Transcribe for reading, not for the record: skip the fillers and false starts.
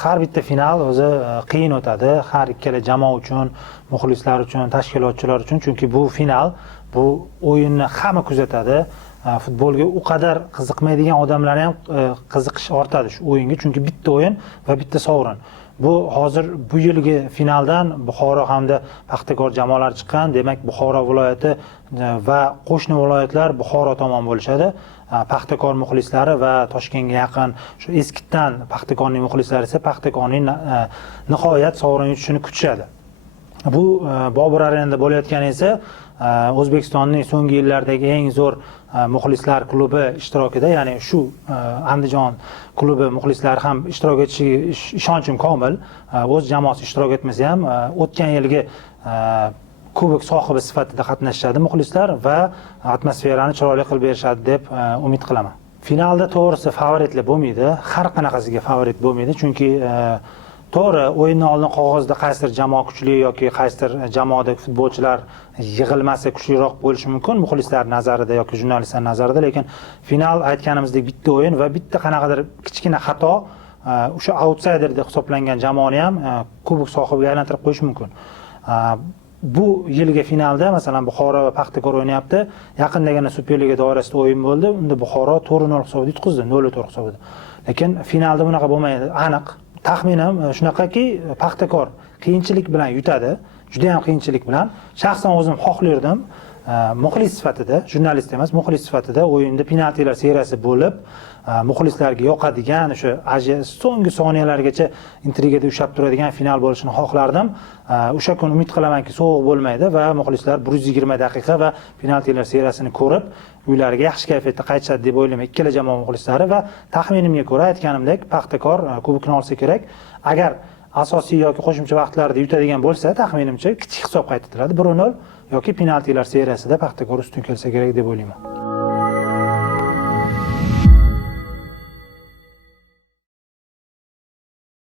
har bitta final o'zi qiyin o'tadi, har ikkala jamoa uchun, muxlislar uchun, tashkilotchilar uchun, chunki bu final, bu o'yinni hamma kuzatadi. Futbolga u qadar qiziqmaydigan odamlar ham qiziqish ortadi shu o'yinga, chunki bitta o'yin va bitta sovrin. Bu hozir bu yilgi finaldan Buxoro hamda Paxtakor jamoalari chiqqan, demak Buxoro viloyati va qo'shni viloyatlar Buxoro tomon bo'lishadi. Paxtakor muxlislari va Toshkentga yaqin shu Eskitdan Paxtakorning muxlislari esa Paxtakorning nihoyat sovrin yutishini kutishadi. Bu Bobur Arenada bo'layotgani esa O'zbekistonning so'nggi yillardagi eng zo'r muxlislar klubi ishtirokida, ya'ni shu Andijon klubi muxlislari ham ishtirok etishiga ishonchim komil. O'z jamoasi ishtirok etmasa ham o'tgan yilgi kubok sohibi sifatida qatnashadi muxlislar va atmosferani chiroyli qilib berishadi deb umid qilaman. Finalda to'g'risi favoritlar bo'lmaydi, har qanaqasiga favorit bo'lmaydi, chunki to'g'ri, o'yindan oldin qog'ozda qaysidir jamoa kuchli yoki qaysidir jamoada futbolchilar yig'ilmasi kuchliroq bo'lishi mumkin muxlislar nazarida yoki jurnalistlar nazarida, lekin final aytganimizdek bitta o'yin va bitta qanaqadir kichkina xato o'sha outsider deb hisoblangan jamoani ham kubok sohibiga aylantirib qo'yishi mumkin. Bu yilgi finalda masalan Buxoro va Paxtakor o'ynayapti. Yaqindagina Superliga doirasida o'yin bo'ldi. Unda Buxoro 4-0 hisobida yutqizdi, 0-4 hisobida. Lekin finalda bunaqa bo'lmaydi, aniq. Taxminim shunaqaki, Paxtakor qiyinchilik bilan yutadi, juda ham qiyinchilik bilan. Shaxsan o'zim xohlardim, muxlis sifatida, jurnalist emas, muxlis sifatida o'yinda penaltilar seriyasi bo'lib, muxlislarga yoqadigan, o'sha so'nggi soniyalargacha intrigada ushlab turadigan final bo'lishini xohlardim. O'sha kun umid qilamanki, sovuq bo'lmaydi va muxlislar 120 daqiqa va penaltilar seriyasini ko'rib, uylariga yaxshi kayfiyatda qaytishadi deb o'ylayman ikkala jamoa muxlislari va taxminimga ko'ra aytganimdek Paxtakor kubokni olsa kerak. Agar asosiy yoki qo'shimcha vaqtlarda yutadigan bo'lsa, taxminimcha kichik hisob qayd etiladi, 1-0 yoki penaltilar seriyasida Paxtakor ustun kelsa kerak deb o'ylayman.